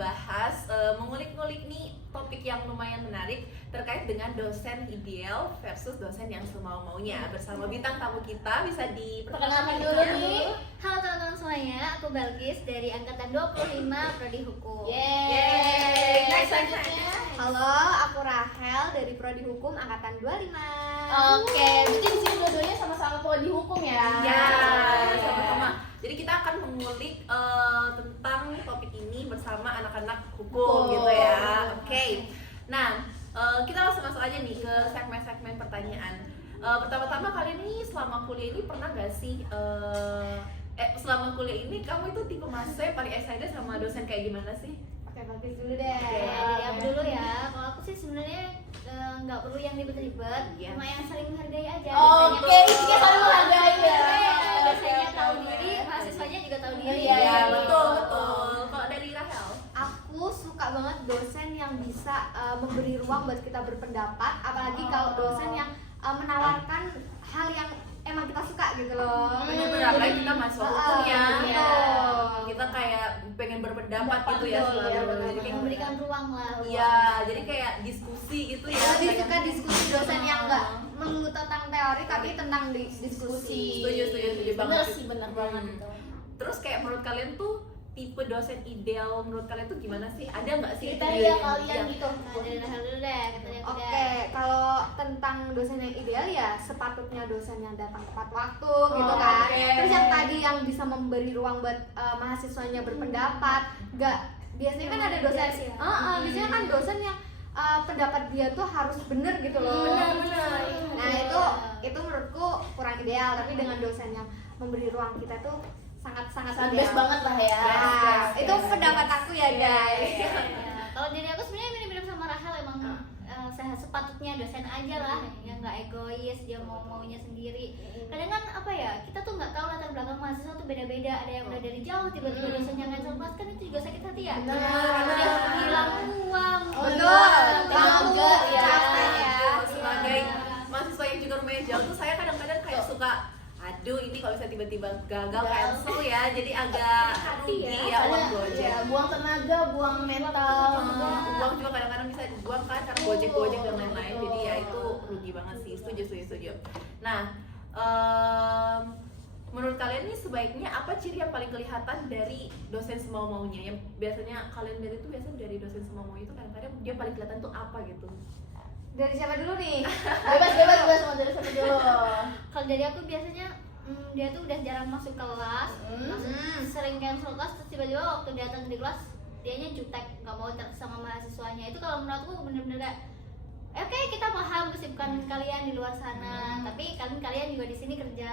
ngebahas, mengulik-ngulik nih topik yang lumayan menarik terkait dengan dosen ideal versus dosen yang semau-maunya. Bersama bintang tamu kita, bisa diperkenalkan dulu nih. Halo teman-teman semuanya, aku Balkis dari angkatan 25 Prodi Hukum. Yeay. Next selanjutnya. Halo, aku Rahel dari Prodi Hukum angkatan 25. Oke, berarti di sini dua-duanya sama-sama Prodi Hukum ya? Ya, sama-sama. Jadi kita akan mengulik tentang topik ini bersama anak-anak hukum gitu ya. Oke. Nah, kita langsung masuk aja nih ke segmen-segmen pertanyaan. Pertama-tama kalian ini selama kuliah ini pernah gak sih selama kuliah ini kamu itu tipe mahasiswa paling excited sama dosen kayak gimana sih? Oke, Balkis dulu deh. Dari aku dulu ya. Kalau aku sih sebenarnya nggak perlu yang ribet-ribet, Yes. cuma yang saling menghargai aja. Oke, intinya saling menghargai ya. Dosennya tahu diri, mahasiswanya juga tahu diri. Iya, Ya, betul. Kalau dari Rahel? Aku suka banget dosen yang bisa memberi ruang buat kita berpendapat, apalagi kalau dosen yang menawarkan hal yang emang kita suka gitu loh. Bener-bener apalagi kita mahasiswa hukum ya. Iya. Kita kayak pengen berpendapat gitu ya Betul, selalu. iya, betul. Jadi kayak Memberikan ruang lah. iya, jadi kayak diskusi gitu ya. Lebih suka diskusi dosen yang nggak melulu tentang teori tapi tentang diskusi. Setuju banget. Bener sih, bener banget itu. Terus kayak menurut kalian tuh tipe dosen ideal menurut kalian tuh gimana sih? Ada nggak sih Kriteria kalian gitu. Nah, dari Rahel dulu deh, katanya aku Oke, deh. kalau tentang dosen yang ideal ya sepatutnya dosen yang datang tepat waktu gitu kan. Oke. Terus yang tadi yang bisa memberi ruang buat mahasiswanya berpendapat. Nggak, biasanya kan ada dosen, biasanya kan dosen yang pendapat dia tuh harus bener gitu loh. Benar. Nah itu menurutku kurang ideal. Tapi dengan dosen yang memberi ruang kita tuh sangat Best banget lah ya. Nah, itu pendapat aku ya guys. Ya, kalau dari aku sebenarnya mirip-mirip sama Rahel, emang sepatutnya dosen aja lah yang nggak egois, dia mau-maunya sendiri. Kadang kan apa ya, kita tuh nggak tahu latar belakang mahasiswa tuh beda-beda. Ada yang udah dari jauh tiba-tiba dosennya ngancel kelas, kan itu juga sakit hati ya. Udah hilang uang. Betul. Tenaga ya. Capek ya. sebagai mahasiswa yang juga lumayan jauh tuh saya kadang-kadang kayak suka aduh ini kalau bisa tiba-tiba gagal cancel ya, jadi agak rugi ya uang gojek. Ya, buang tenaga, buang mental. Uang juga kadang-kadang bisa dibuang kan karena gojek dan lain-lain, jadi ya itu rugi banget sih. Setuju. Nah, menurut kalian nih sebaiknya apa ciri yang paling kelihatan dari dosen semau-maunya? Yang biasanya kalian lihat itu biasanya dari dosen semau-maunya itu kadang-kadang dia paling kelihatan tuh apa gitu? Dari siapa dulu nih? Bebas mau dari siapa dulu. Kalau dari aku biasanya dia tuh udah jarang masuk kelas, sering cancel kelas, terus tiba-tiba waktu datang di kelas dianya jutek, nggak mau sama mahasiswanya. Itu kalau menurutku bener-bener kayak oke, kita paham kesibukan kalian di luar sana, tapi kalian juga di sini kerja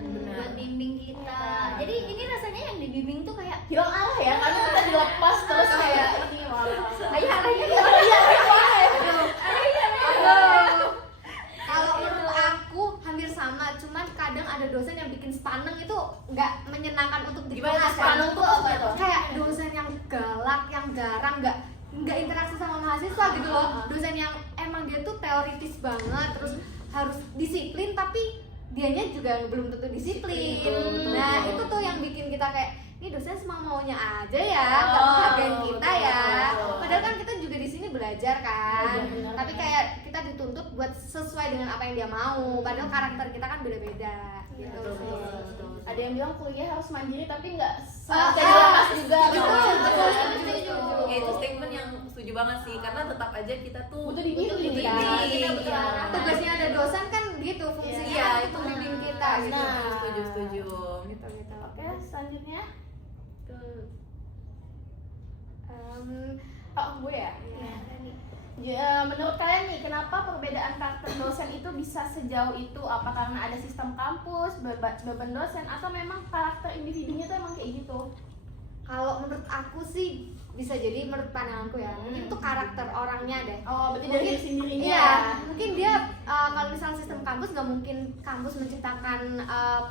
buat bimbing kita. Jadi ini rasanya yang dibimbing tuh kayak Hilang arah ya, karena kita dilepas terus kayak ini malah. Kalau menurut aku hampir sama, cuman kadang ada dosen yang bikin sepaneng itu nggak menyenangkan untuk di Gimana kelas. sepaneng tuh apa tuh? Kayak dosen yang galak, yang garang, nggak interaksi sama mahasiswa gitu loh. Dosen yang emang dia tuh teoritis banget, terus harus disiplin tapi dianya juga belum tentu disiplin. Nah itu tuh yang bikin kita kayak ini dosen semau maunya aja ya, nggak menghargain kita ya. Padahal kan kita juga di sini belajar kan. Benar. Tapi kayak kita dituntut buat sesuai dengan apa yang dia mau. Padahal karakter kita kan beda-beda. Gitu. Ada yang bilang kuliah harus mandiri tapi nggak Ah, jadi lepas juga. betul. Ya itu statement yang setuju banget sih, karena tetap aja kita tuh Butuh dibimbing butuh kan? dibimbing. Kita butuh Iya. arahan. Tugasnya ada dosen kan gitu fungsinya Iya, kan itu untuk membimbing kita gitu. Nah. Setuju. Gitu. Oke, selanjutnya. Gue ya. Ya, menurut kalian nih, kenapa perbedaan karakter dosen itu bisa sejauh itu? Apa karena ada sistem kampus, beban dosen, atau memang karakter individunya tuh emang kayak gitu? Kalau menurut aku sih bisa jadi menurut pandanganku ya, mungkin itu karakter orangnya deh. Oh, berarti dari diri sendirinya. Iya, mungkin dia kalau misalnya sistem kampus nggak mungkin kampus menciptakan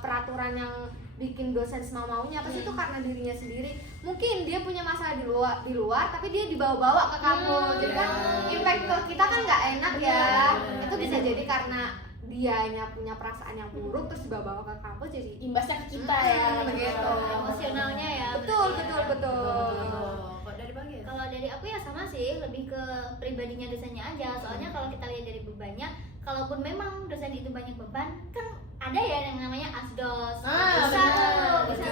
peraturan yang bikin dosen semau maunya, pasti itu karena dirinya sendiri. Mungkin dia punya masalah di luar tapi dia dibawa-bawa ke kampus. Jadi kan impact ke kita kan nggak enak ya. Itu bisa jadi karena dianya punya perasaan yang buruk terus dibawa-bawa ke kampus, jadi Imbasnya ke kita ya. begitu. emosionalnya ya. Betul. Kok dari bagian? Kalau sih, lebih ke pribadinya dosennya aja. Soalnya kalau kita lihat dari bebannya, kalaupun memang dosen itu banyak beban, kan ada ya yang namanya asdos. Bisa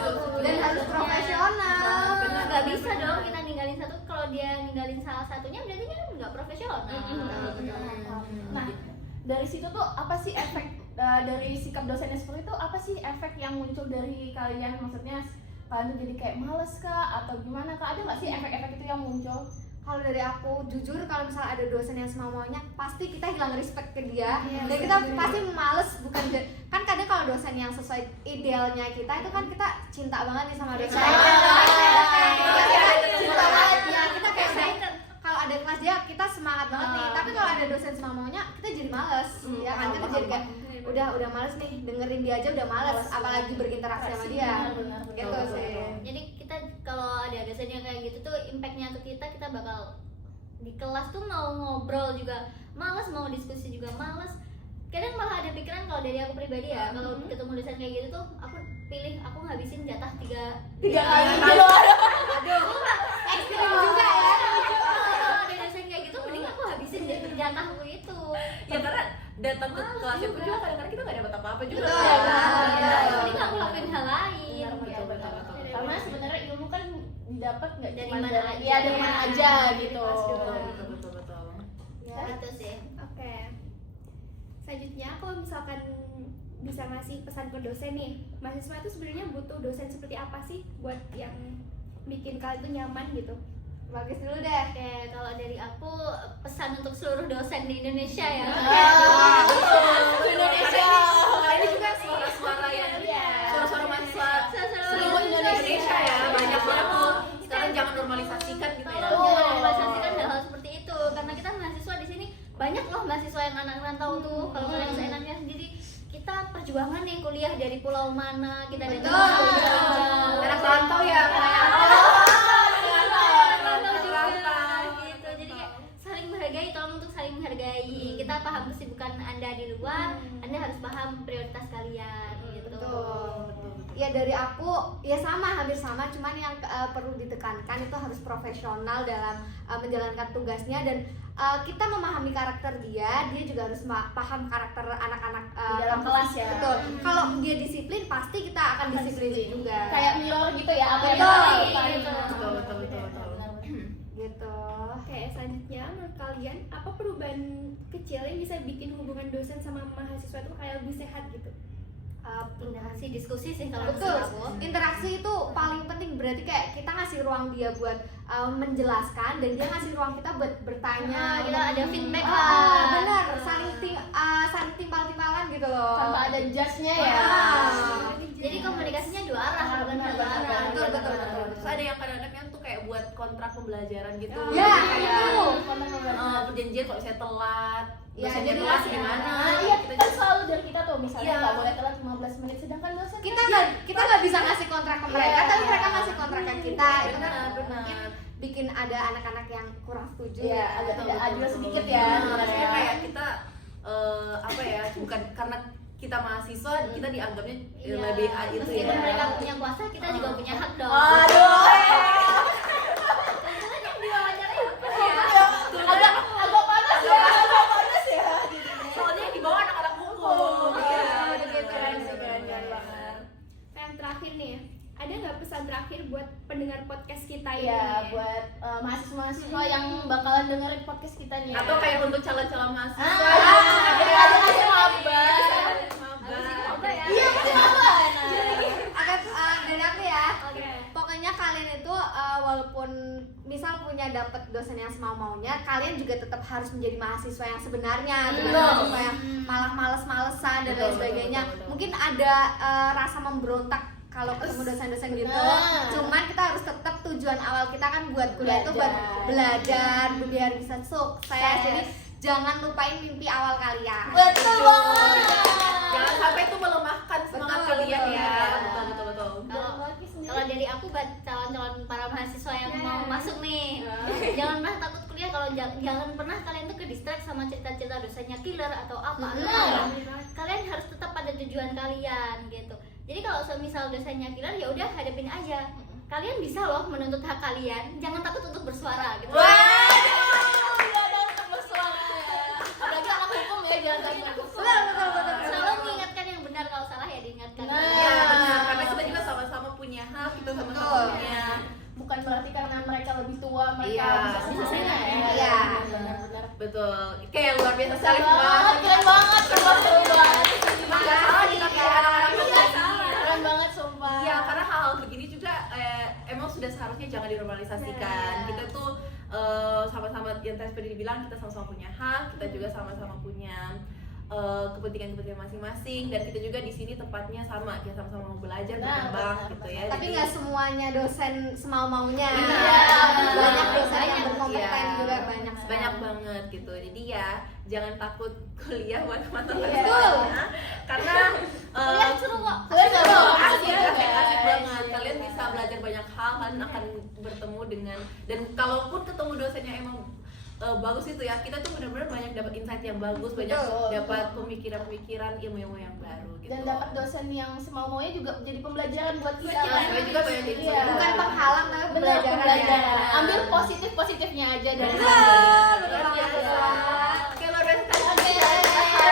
tuh. Dan harus profesional. Nggak bisa dong kita ninggalin satu. Kalau dia ninggalin salah satunya, berarti kan nggak profesional. Nah, dari situ tuh apa sih efek dari sikap dosennya seperti itu? Apa sih efek yang muncul dari kalian? Maksudnya kalian tuh jadi kayak males kah atau gimana kah? Ada nggak sih efek-efek itu yang muncul? Kalau dari aku jujur, kalau misalnya ada dosen yang semau-maunya, pasti kita hilang respect ke dia. Iya, Dan kita pasti males, bukan kan kadang kalau dosen yang sesuai idealnya kita itu kan kita cinta banget nih sama dosen. Cinta banget ya, kita kayak udah kalau ada kelas dia kita semangat banget nih. Tapi kalau ada dosen semau-maunya kita jadi males. Ya kan kita jadi kayak udah males nih, dengerin dia aja udah males, apalagi berinteraksi sama dia. Gitu sih. Jadi kita kalau ada dosen yang kayak gitu tuh impactnya ke kita bakal di kelas tuh mau ngobrol juga males, mau diskusi juga males. Kadang malah ada pikiran kalau dari aku pribadi ya, kalau ketemu dosen kayak gitu tuh aku pilih aku ngabisin jatah 3 kali. Aduh, Ekstrim juga ya. kalau ada dosen kayak gitu mending aku habisin jatahku itu. Ya karena datang ke kelasnya pun juga kadang-kadang kita nggak dapat apa-apa juga. Mending aku lakuin hal lain. Betul. Karena sebenarnya ilmu kan didapat nggak Dari cuma mana dari aja. ya dari mana aja gitu. Betul. Ya itu sih. Oke. Selanjutnya kalau misalkan bisa ngasih pesan ke dosen nih, mahasiswa itu sebenarnya butuh dosen seperti apa sih buat yang bikin kalian tuh nyaman gitu? Bagus dulu deh. Oke, kalau dari aku pesan untuk seluruh dosen di Indonesia ya. Indonesia. Ini juga suara-suara yang suara-suara mahasiswa Seluruh Indonesia ya. Banyak banget tuh. Sekarang jangan normalisasikan gitu ya. Jangan normalisasikan hal-hal seperti itu karena kita mahasiswa di sini banyak loh mahasiswa yang anak rantau tuh. Kalau kalian seenaknya sendiri, kita perjuangan nih kuliah dari pulau mana, kita dari Anak rantau ya. gitu. Jadi kayak saling menghargai, tolong untuk saling menghargai. Kita paham kesibukan Anda di luar, Anda harus paham prioritas kalian gitu. Ya dari aku ya sama, hampir sama, cuman yang perlu ditekankan itu harus profesional dalam menjalankan tugasnya dan kita memahami karakter dia juga harus paham karakter anak-anak Di dalam kelas ya. Betul. Kalau dia disiplin pasti kita akan disiplin juga. Kayak mirror gitu ya, apa yang Betul. Betul. Gitu. Oke, selanjutnya menurut kalian apa perubahan kecil yang bisa bikin hubungan dosen sama mahasiswa itu kayak lebih sehat gitu? Interaksi diskusi sih kalau Betul, menurut aku. interaksi itu paling penting. Berarti kayak kita ngasih ruang dia buat menjelaskan dan dia ngasih ruang kita buat bertanya. Kita ada feedback lah. Bener, saling timpal-timpalan gitu loh. tanpa ada judge-nya ya. Jadi komunikasinya dua arah, bukan satu arah. Betul. Terus ada yang kadang-kadang yang tuh kayak buat kontrak pembelajaran gitu. Ya, Kayak, itu. perjanjian kalau saya telat. Ya, dosennya jadi telat masih gimana? Iya, kan selalu dari kita tuh misalnya Iya. nggak boleh telat 15 menit, sedangkan dosen Kita nggak bisa ngasih kontrak ke mereka, Iya. tapi mereka ngasih kontrak ke kita. Itu kan Benar. mungkin bikin ada anak-anak yang kurang setuju. Iya, agak tidak adil sedikit ya. Rasanya kayak kita apa ya? Bukan karena kita mahasiswa, kita dianggapnya lebih gitu Meskipun ya. mereka punya kuasa, kita juga punya hak dong. Aduh. Kebetulan yang diwawancarai apa ya? agak panas ya. Soalnya yang di bawah anak-anak hukum. Iya, Gitu. keren banget. Yang terakhir nih, ada nggak pesan terakhir buat pendengar podcast kita ini? Iya, buat mahasiswa-mahasiswa yang bakalan dengerin podcast kita nih. Atau kayak untuk calon-calon mahasiswa. ada kasih maba. Iya, masih maba. Dari aku ya. Oke. Pokoknya kalian itu walaupun misal punya dapat dosen yang semau-maunya, kalian juga tetap harus menjadi mahasiswa yang sebenarnya, bukan mahasiswa yang malah males-malesan dan lain sebagainya. Mungkin ada rasa memberontak kalau ketemu dosen-dosen gitu. Cuman kita harus tetap tujuan awal kita kan buat kuliah itu buat belajar, biar bisa sukses. Jadi jangan lupain mimpi awal kalian. Betul banget. Jangan sampai itu melemahkan semangat Betul, kalian betul. ya. Betul. Kalau dari aku buat calon-calon para mahasiswa yang mau masuk nih, jangan pernah takut kuliah. Kalau jangan pernah kalian tuh ke distract sama cerita-cerita dosennya killer atau apa. Kalian harus tetap pada tujuan kalian gitu. Jadi kalau misal dosennya killer ya udah hadapin aja. kalian bisa loh menuntut hak kalian, jangan takut untuk bersuara gitu. Apalagi anak hukum ya, jangan takut. Selalu mengingatkan yang benar, kalau salah ya diingatkan. Nah. Iya benar, karena kita juga sama-sama punya hak, kita sama-sama punya. Bukan berarti karena mereka lebih tua mereka Iya. bisa sendirinya ya. Iya. Benar-benar. Betul, kayak luar biasa sekali Keren banget, keren banget, seru banget. Nggak salah kita kayak anak-anak muda. Keren banget sumpah. Iya, karena hal-hal begini juga emang sudah seharusnya jangan dinormalisasikan. Nah. Kita tuh sama-sama yang tadi seperti dibilang, kita sama-sama punya hak, kita juga sama-sama punya kepentingan-kepentingan masing-masing, dan kita juga di sini tempatnya sama, kita sama-sama mau belajar, Benar, berkembang benar, gitu ya. Tapi Jadi- nggak semuanya dosen semau-maunya. Iya, Banyak benar. dosen yang Banyak, berkompeten iya. juga banyak sekali. banyak banget gitu. Jadi ya jangan takut kuliah mata-mata Iya. sekolahnya, karena Kalian seru kok. Kalian nggak tahu asik asik banget. Kalian bisa belajar banyak hal, kalian akan bertemu dengan, dan kalaupun ketemu dosennya emang bagus itu ya, kita tuh benar-benar banyak dapat insight yang bagus, banyak Betul, dapat pemikiran-pemikiran, ilmu-ilmu yang baru gitu. Dan dapat dosen yang semau-maunya juga jadi pembelajaran buat kita. Saya juga banyak insight. Iya. Bukan penghalang tapi Benar, pembelajaran. pembelajaran. ya. Ambil positifnya aja dari Benar, sini. luar biasa. Oke, luar biasa. Oke,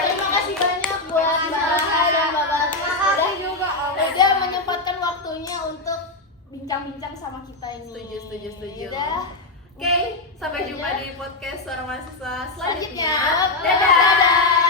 terima kasih banyak buat Mbak Raha dan Mbak Bati. Makasih juga Om. Udah menyempatkan waktunya untuk bincang-bincang sama kita ini. Setuju. Udah. Oke, sampai jumpa di podcast Suara Mahasiswa selanjutnya. Selanjutnya. Dadah.